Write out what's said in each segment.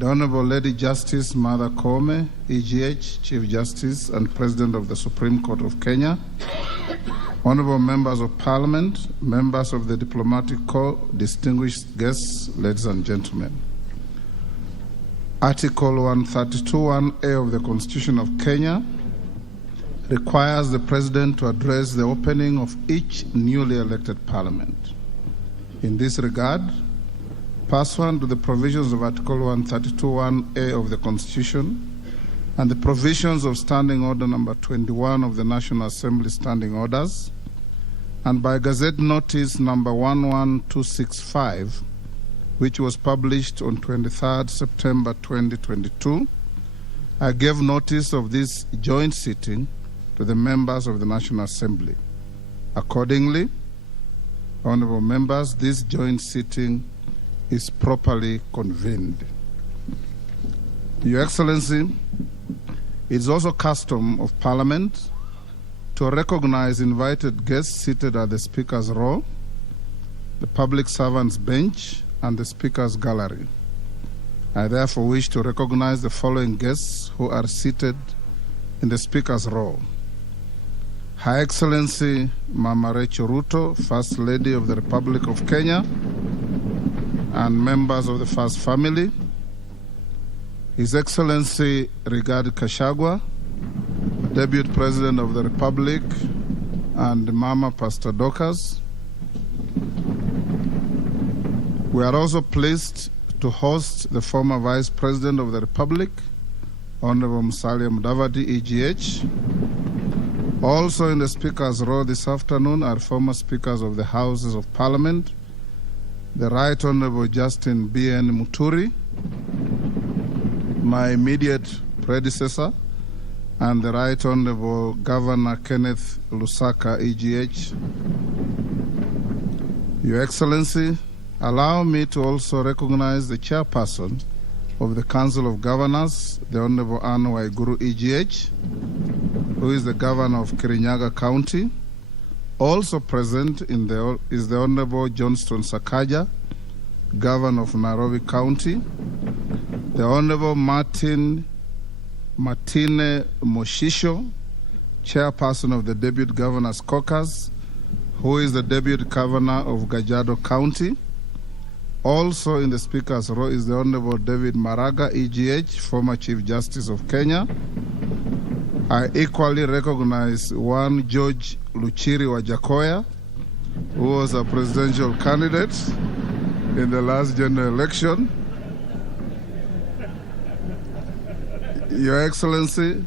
the Honorable Lady Justice Martha Koome, EGH, Chief Justice and President of the Supreme Court of Kenya, Honorable Members of Parliament, members of the Diplomatic Corps, distinguished guests, ladies and gentlemen. Article 132(1)(a) of the Constitution of Kenya requires the President to address the opening of each newly elected Parliament. In this regard, pursuant to the provisions of Article 132(1)(a) of the Constitution and the provisions of Standing Order number 21 of the National Assembly Standing Orders, and by Gazette Notice number 11265, which was published on 23rd September 2022, I gave notice of this joint sitting to the members of the National Assembly. Accordingly, honorable members, this joint sitting is properly convened. Your Excellency, it is also custom of Parliament to recognize invited guests seated at the Speaker's row, the Public Servants' Bench, and the Speaker's Gallery. I therefore wish to recognize the following guests who are seated in the Speaker's row. Her Excellency Mama Rachel Ruto, First Lady of the Republic of Kenya, and members of the First Family. His Excellency Rigathi Gachagua, Deputy President of the Republic, and Mama Pastor Dorcas. We are also pleased to host the former Vice President of the Republic, Honorable Musalia Mudavadi, EGH. Also in the Speaker's row this afternoon are former Speakers of the Houses of Parliament, the Right Honorable Justin B.N. Muturi, my immediate predecessor, and the Right Honorable Governor Kenneth Lusaka, EGH. Your Excellency, allow me to also recognize the Chairperson of the Council of Governors, the Honorable Anne Waiguru, EGH, who is the Governor of Kirinyaga County. Also present is the Honorable Johnston Sakaja, Governor of Nairobi County, the Honorable Martine Moshisho, Chairperson of the Deputy Governor's Caucus, who is the Deputy Governor of Kajiado County. Also in the Speaker's row is the Honorable David Maraga, EGH, former Chief Justice of Kenya. I equally recognize one George Luchiri Wajakoya, who was a presidential candidate in the last general election. Your Excellency,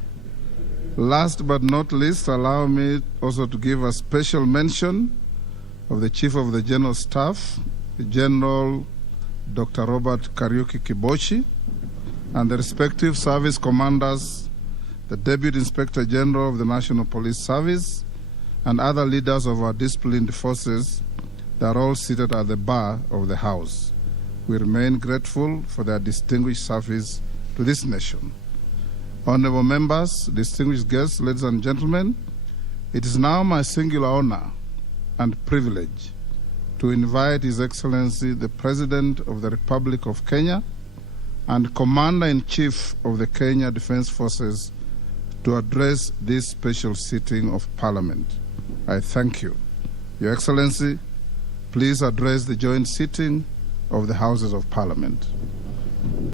last but not least, allow me also to give a special mention of the Chief of the General Staff, General Dr. Robert Kariuki Kibochi, and the respective service commanders, the Deputy Inspector General of the National Police Service, and other leaders of our disciplined forces that are all seated at the bar of the House. We remain grateful for their distinguished service to this nation. Honorable members, distinguished guests, ladies and gentlemen, it is now my singular honor and privilege to invite His Excellency, the President of the Republic of Kenya and Commander-in-Chief of the Kenya Defense Forces to address this special sitting of Parliament. I thank you. Your Excellency, please address the joint sitting of the Houses of Parliament.